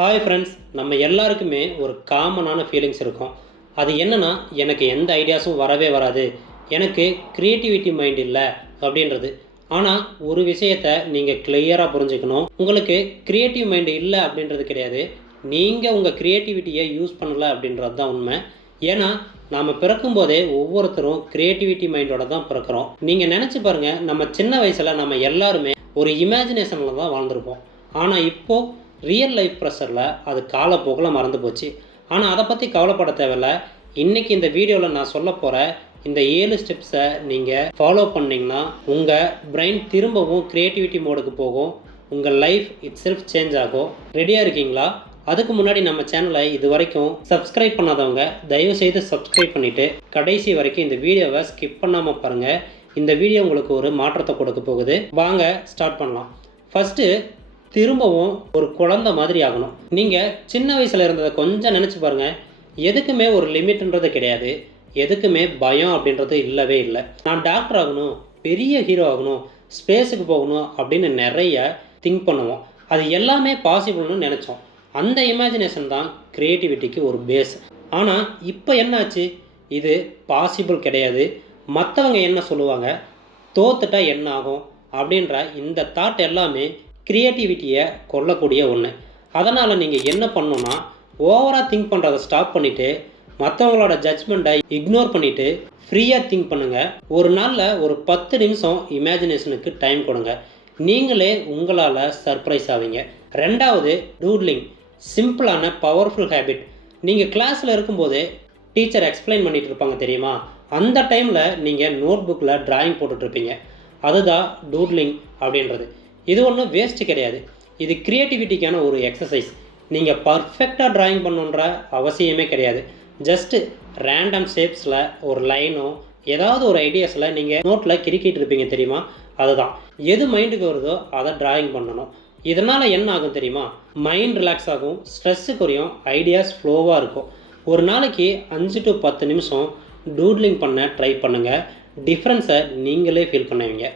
Hi friends, நம்ம எல்லாருக்குமே ஒரு காமனான ஃபீலிங்ஸ் இருக்கும். அது என்னன்னா, எனக்கு எந்த ஐடியாஸும் வரவே வராது, எனக்கு க்ரியேட்டிவிட்டி மைண்ட் இல்லை அப்படின்றது. ஆனால் ஒரு விஷயத்தை நீங்கள் கிளியராக புரிஞ்சுக்கணும். உங்களுக்கு க்ரியேட்டிவ் மைண்டு இல்லை அப்படின்றது கிடையாது, நீங்கள் உங்கள் க்ரியேட்டிவிட்டியை யூஸ் பண்ணலை அப்படின்றது தான் உண்மை. ஏன்னா நாம் பிறக்கும்போதே ஒவ்வொருத்தரும் க்ரியேட்டிவிட்டி மைண்டோட தான் பிறக்கிறோம். நீங்கள் நினச்சி பாருங்கள், நம்ம சின்ன வயசில் நம்ம எல்லாருமே ஒரு இமேஜினேஷனில் தான் வாழ்ந்துருப்போம். ஆனால் இப்போது ரியல் லைஃப் ப்ரெஷரில் அது காலப்போக்கில் மறந்து போச்சு. ஆனால் அதை பற்றி கவலைப்பட தேவையில்ல. இன்றைக்கி இந்த வீடியோவில் நான் சொல்ல போகிற இந்த 7 ஸ்டெப்ஸை நீங்கள் ஃபாலோ பண்ணிங்கன்னா உங்கள் பிரெயின் திரும்பவும் க்ரியேட்டிவிட்டி மோடுக்கு போகும். உங்கள் லைஃப் இட் செல்ஃப் சேஞ்ச் ஆகும். ரெடியாக இருக்கீங்களா? அதுக்கு முன்னாடி நம்ம சேனலை இது வரைக்கும் சப்ஸ்கிரைப் பண்ணாதவங்க தயவுசெய்து சப்ஸ்கிரைப் பண்ணிவிட்டு கடைசி வரைக்கும் இந்த வீடியோவை ஸ்கிப் பண்ணாமல் பாருங்கள். இந்த வீடியோ உங்களுக்கு ஒரு மாற்றத்தை கொடுக்க போகுது. வாங்க ஸ்டார்ட் பண்ணலாம். ஃபஸ்ட்டு, திரும்பவும் ஒரு குழந்தை மாதிரி ஆகணும். நீங்கள் சின்ன வயசில் இருந்ததை கொஞ்சம் நினச்சி பாருங்கள். எதுக்குமே ஒரு லிமிட்ன்றது கிடையாது, எதுக்குமே பயம் அப்படின்றது இல்லவே இல்லை. நான் டாக்டர் ஆகணும், பெரிய ஹீரோ ஆகணும், ஸ்பேஸுக்கு போகணும் அப்படின்னு நிறைய திங்க் பண்ணுவோம். அது எல்லாமே பாசிபிள்னு நினச்சோம். அந்த இமேஜினேஷன் தான் க்ரியேட்டிவிட்டிக்கு ஒரு பேஸ். ஆனால் இப்போ என்னாச்சு? இது பாசிபிள் கிடையாது, மற்றவங்க என்ன சொல்லுவாங்க, தோத்துட்டா என்ன ஆகும் அப்படின்ற இந்த தாட் எல்லாமே க்ரியேட்டிவிட்டியை கொல்லக்கூடிய ஒன்று. அதனால் நீங்கள் என்ன பண்ணணுன்னா, ஓவராக திங்க் பண்ணுறதை ஸ்டாப் பண்ணிவிட்டு மற்றவங்களோட ஜட்ஜ்மெண்ட்டை இக்னோர் பண்ணிவிட்டு ஃப்ரீயாக திங்க் பண்ணுங்கள். ஒரு நாளில் ஒரு 10 நிமிஷம் இமேஜினேஷனுக்கு டைம் கொடுங்க. நீங்களே உங்களால் சர்ப்ரைஸ் ஆவீங்க. ரெண்டாவது, டூட்லிங். சிம்பிளான பவர்ஃபுல் ஹேபிட். நீங்கள் கிளாஸில் இருக்கும்போது டீச்சர் எக்ஸ்பிளைன் பண்ணிகிட்டு இருப்பாங்க தெரியுமா, அந்த டைமில் நீங்கள் நோட் புக்கில் ட்ராயிங் போட்டுட்ருப்பீங்க. அதுதான் டூட்லிங் அப்படின்றது. இது ஒன்றும் வேஸ்ட்டு கிடையாது, இது க்ரியேட்டிவிட்டிக்கான ஒரு எக்ஸசைஸ். நீங்கள் பர்ஃபெக்டாக ட்ராயிங் பண்ணுன்ற அவசியமே கிடையாது. ஜஸ்ட்டு ரேண்டம் ஷேப்ஸில் ஒரு லைனோ ஏதாவது ஒரு ஐடியாஸில் நீங்கள் நோட்டில் கிறுக்கிட்டு இருப்பீங்க தெரியுமா, அதுதான். எது மைண்டுக்கு வருதோ அதை ட்ராயிங் பண்ணணும். இதனால் என்ன ஆகும் தெரியுமா? மைண்ட் ரிலாக்ஸ் ஆகும், ஸ்ட்ரெஸ்ஸு குறையும், ஐடியாஸ் ஃப்ளோவாக இருக்கும். ஒரு நாளைக்கு 5 to 10 நிமிஷம் டூட்லிங் பண்ண ட்ரை பண்ணுங்கள். டிஃப்ரென்ஸை நீங்களே ஃபீல் பண்ணுவீங்க.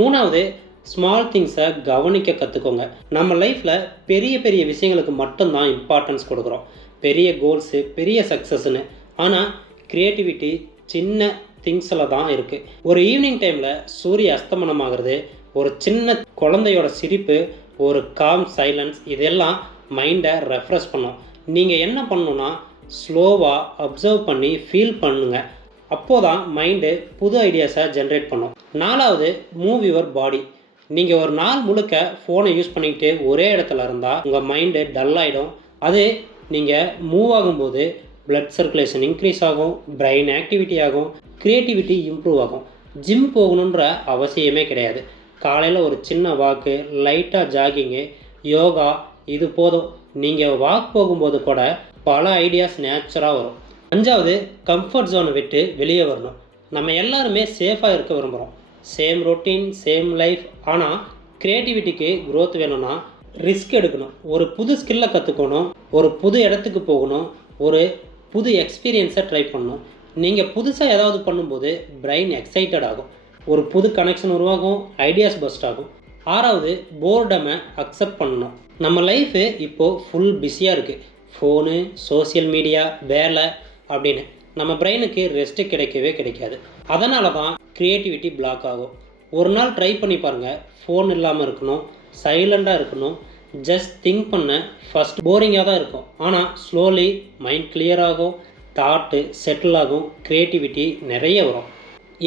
மூணாவது, ஸ்மால் திங்ஸை கவனிக்க கற்றுக்கோங்க. நம்ம லைஃப்பில் பெரிய பெரிய விஷயங்களுக்கு மட்டும்தான் இம்பார்ட்டன்ஸ் கொடுக்குறோம், பெரிய கோல்ஸு, பெரிய சக்ஸஸ்ன்னு. ஆனால் க்ரியேட்டிவிட்டி சின்ன திங்ஸில் தான் இருக்குது. ஒரு ஈவினிங் டைமில் சூரிய அஸ்தமனம் ஆகிறது, ஒரு சின்ன குழந்தையோட சிரிப்பு, ஒரு காம் சைலன்ஸ், இதெல்லாம் மைண்டை ரெஃப்ரெஷ் பண்ணும். நீங்கள் என்ன பண்ணணுன்னா, ஸ்லோவாக அப்சர்வ் பண்ணி ஃபீல் பண்ணுங்கள். அப்போதான் மைண்டு புது ஐடியாஸை ஜென்ரேட் பண்ணும். நாலாவது, மூவ் யுவர் பாடி. நீங்கள் ஒரு நாள் முழுக்க ஃபோனை யூஸ் பண்ணிக்கிட்டு ஒரே இடத்துல இருந்தால் உங்கள் மைண்டு டல் ஆகிடும். அது நீங்கள் மூவ் ஆகும்போது பிளட் சர்க்குலேஷன் இன்க்ரீஸ் ஆகும், பிரெயின் ஆக்டிவிட்டி ஆகும், க்ரியேட்டிவிட்டி இம்ப்ரூவ் ஆகும். ஜிம் போகணுன்ற அவசியமே கிடையாது. காலையில் ஒரு சின்ன வாக்கு, லைட்டாக ஜாகிங்கு, யோகா, இது போதும். நீங்கள் வாக் போகும்போது கூட பல ஐடியாஸ் நேச்சுராக வரும். அஞ்சாவது, கம்ஃபர்ட் ஜோனை விட்டு வெளியே வரணும். நம்ம எல்லாருமே சேஃபாக இருக்க விரும்புகிறோம், சேம் ரொட்டீன், சேம் லைஃப். ஆனால் க்ரியேட்டிவிட்டிக்கு க்ரோத் வேணும்னா ரிஸ்க் எடுக்கணும். ஒரு புது ஸ்கில்லை கற்றுக்கணும், ஒரு புது இடத்துக்கு போகணும், ஒரு புது எக்ஸ்பீரியன்ஸை ட்ரை பண்ணணும். நீங்கள் புதுசாக ஏதாவது பண்ணும்போது பிரெயின் எக்ஸைட்டட் ஆகும், ஒரு புது கனெக்ஷன் உருவாகும், ஐடியாஸ் பஸ்ட் ஆகும். ஆறாவது, போர்டமை அக்செப்ட் பண்ணணும். நம்ம லைஃபு இப்போது ஃபுல் பிஸியாக இருக்குது, ஃபோனு, சோசியல் மீடியா, வேலை அப்படின்னு. நம்ம பிரெயினுக்கு ரெஸ்ட்டு கிடைக்கவே கிடைக்காது. அதனால தான் க்ரியேட்டிவிட்டி பிளாக் ஆகும். ஒரு நாள் ட்ரை பண்ணி பாருங்கள். ஃபோன் இல்லாமல் இருக்கணும், சைலண்டாக இருக்கணும், ஜஸ்ட் திங்க் பண்ண. ஃபஸ்ட் போரிங்காக தான் இருக்கும், ஆனால் ஸ்லோலி மைண்ட் கிளியர் ஆகும், தாட்டு செட்டில் ஆகும், க்ரியேட்டிவிட்டி நிறைய வரும்.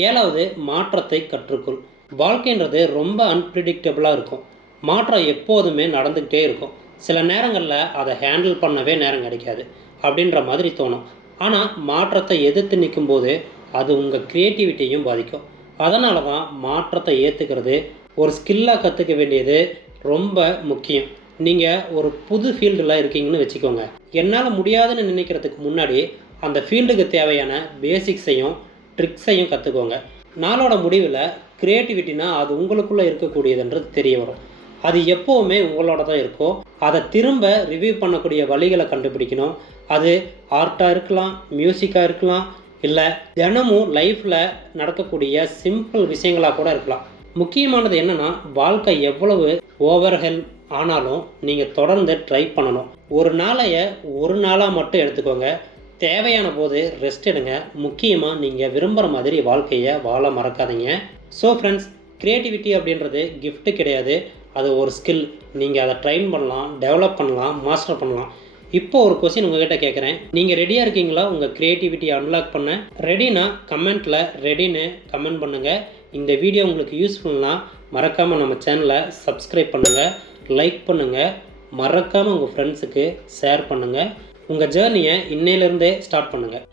ஏழாவது, மாற்றத்தை கற்றுக்கொள். வாழ்க்கைன்றது ரொம்ப அன்பிரிடிக்டபுளாக இருக்கும். மாற்றம் எப்போதுமே நடந்துக்கிட்டே இருக்கும். சில நேரங்களில் அதை ஹேண்டில் பண்ணவே நேரம் கிடைக்காது அப்படின்ற மாதிரி தோணும். ஆனால் மாற்றத்தை எதிர்த்து நிற்கும்போது அது உங்கள் க்ரியேட்டிவிட்டியும் பாதிக்கும். அதனால தான் மாற்றத்தை ஏற்றுக்கிறது, ஒரு ஸ்கில்லாக கற்றுக்க வேண்டியது ரொம்ப முக்கியம். நீங்கள் ஒரு புது ஃபீல்டில் இருக்கீங்கன்னு வச்சுக்கோங்க. என்னால் முடியாதுன்னு நினைக்கிறதுக்கு முன்னாடி அந்த ஃபீல்டுக்கு தேவையான பேசிக்ஸையும் ட்ரிக்ஸையும் கற்றுக்கோங்க. நாளோட முடிவில் க்ரியேட்டிவிட்டினா அது உங்களுக்குள்ளே இருக்கக்கூடியதுன்றது தெரிய வரும். அது எப்போவுமே உங்களோட தான் இருக்கும். அதை திரும்ப ரிவ்யூ பண்ணக்கூடிய வழிகளை கண்டுபிடிக்கணும். அது ஆர்ட்டாக இருக்கலாம், மியூசிக்காக இருக்கலாம், இல்லை தினமும் லைஃப்பில் நடக்கக்கூடிய சிம்பிள் விஷயங்களாக கூட இருக்கலாம். முக்கியமானது என்னென்னா, வாழ்க்கை எவ்வளவு ஓவர்ஹெல்ம் ஆனாலும் நீங்கள் தொடர்ந்து ட்ரை பண்ணணும். ஒரு நாளைய ஒரு நாளாக மட்டும் எடுத்துக்கோங்க. தேவையான போது ரெஸ்ட் எடுங்க. முக்கியமாக நீங்கள் விரும்புகிற மாதிரி வாழ்க்கையை வாழ மறக்காதீங்க. ஸோ ஃப்ரெண்ட்ஸ், க்ரியேட்டிவிட்டி அப்படின்றது கிஃப்ட்டு கிடையாது. அது ஒரு ஸ்கில். நீங்கள் அதை ட்ரைன் பண்ணலாம், டெவலப் பண்ணலாம், மாஸ்டர் பண்ணலாம். இப்போ ஒரு கொஸ்டின் உங்ககிட்ட கேட்குறேன். நீங்கள் ரெடியாக இருக்கீங்களா உங்கள் க்ரியேட்டிவிட்டியை அன்லாக் பண்ண? ரெடினா கமெண்ட்டில் ரெடின்னு கமெண்ட் பண்ணுங்கள். இந்த வீடியோ உங்களுக்கு யூஸ்ஃபுல்னால் மறக்காமல் நம்ம சேனலை சப்ஸ்கிரைப் பண்ணுங்கள், லைக் பண்ணுங்கள், மறக்காமல் உங்கள் ஃப்ரெண்ட்ஸுக்கு ஷேர் பண்ணுங்கள். உங்கள் ஜேர்னியை இன்னையிலேருந்தே ஸ்டார்ட் பண்ணுங்கள்.